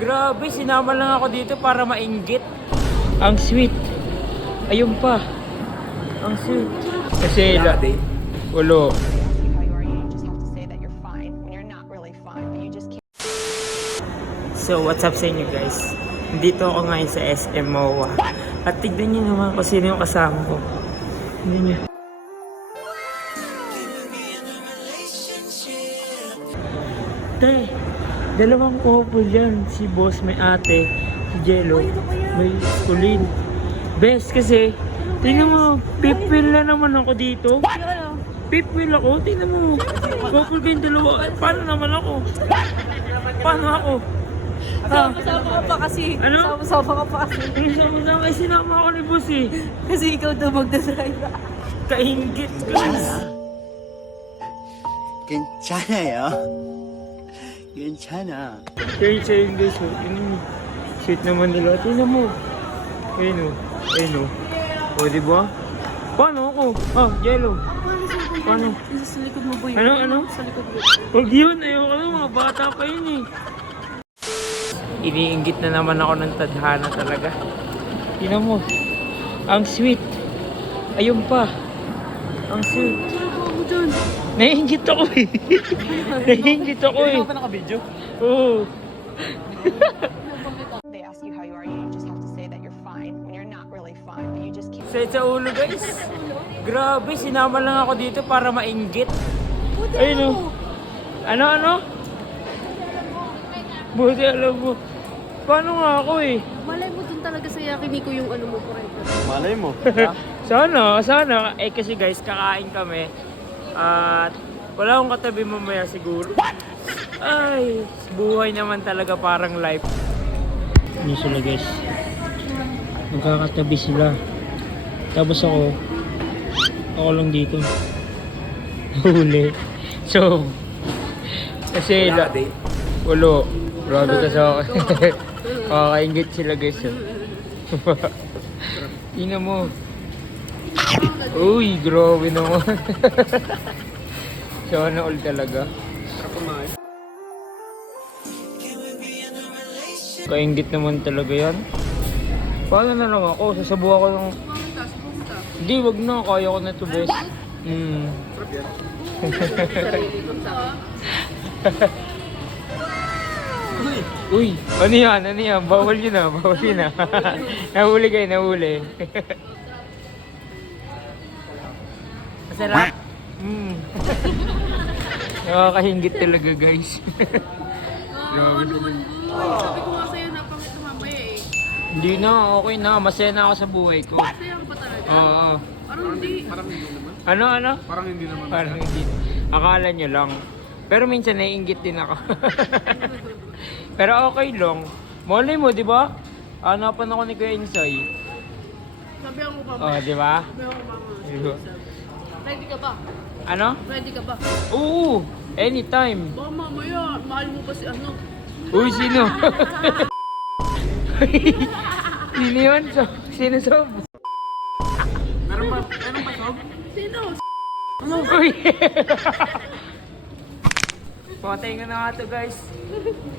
Grabe, sinama lang ako dito para mainggit. Ang sweet. Ayun pa. Ang sweet. Kasi ulo. So, what's up sa inyo guys? Dito ako ngayon sa SM MOA. At tignan nyo naman kung sino yung kasama ko. Tignan nyo. Te, dalawang couple yan. Si boss, may ate, si Jello, may Colleen. Best kasi, tingnan mo, pipil na naman ako dito. Pipil ako, tingnan mo. Couple kayong dalawa. Paano naman ako? Paano ako? Sama-sama ka pa kasi. Ano? Sama-sama ka pa kasi. Sama-sama ay sinama ako ni boss eh. Kasi ikaw daw magdadrive. Kainggit guys. 괜찮아요. 괜찮아. Kaya siya yung guys, oh. Yun yung sweet naman nila. Tingnan mo. Ayun o. Ayun o. O, diba? Paano ako? Ah, Jello. Paano? Sa likod mo, boy. Ano? Sa likod mo. Huwag yun. Ayoko na. Mga bata pa yun eh. Iniinggit na naman ako ng tadhana talaga. Tingnan mo. Ang sweet. Ayun pa. Ang sweet. Ako dyan. Naiinggit ako eh. Naiinggit ako eh. Hindi ka naka-video? Oo. They ask you how you are, you just have to say that you're fine when you're not really fine, but you just keep. Set sa ulo guys. Grabe, sinama lang ako dito para mainggit. Ayun o. Ano? Buti alam mo. Paano nga ako eh? Malay mo dun talaga sa Yakiniku yung ano mo, forever. Malay mo. Sana. Eh kasi guys, kakain kami. At wala akong katabi mamaya siguro. Ay, buhay naman talaga parang life. Ano sila guys? Magkakatabi sila. Tapos ako lang dito. Huli. So, kasi ulo. Grabe ka sa akin. Makakaingit sila guys. Tingnan mo. Uy, grabe naman. Sana all talaga. Kaingit naman talaga yan. Paano na lang ako? Sasabuhan ko lang. Hindi, wag na. Kaya ko na to best. Uy, ano yan? Bawal yun na. Nahuli kayo, nahuli. Masarap? Nakakahinggit talaga guys. Grabe naman. Sabi ko nga sa'yo, napangit na mamaya eh. Hindi na, okay na. Masaya na ako sa buhay ko. Masaya ka pa talaga? Oo. Parang hindi. Ano? Parang hindi naman. Parang hindi. Akala nyo lang. Pero minsan naiinggit din ako. Pero okay lang. Malay mo, di ba? Hanapan ako ni Kuya Insay. Sabi ako Oh, mamaya. di ba? Sabi ako mamaya. Diba? Ready ka ba? Ano? Ready ka ba? Oo! Anytime. Baka mamaya, mahal mo pa si ano. Uy, sino? Sino yun? Sino Sob? Meron ba sob? Sino? Uy! Patay nga na nga to guys.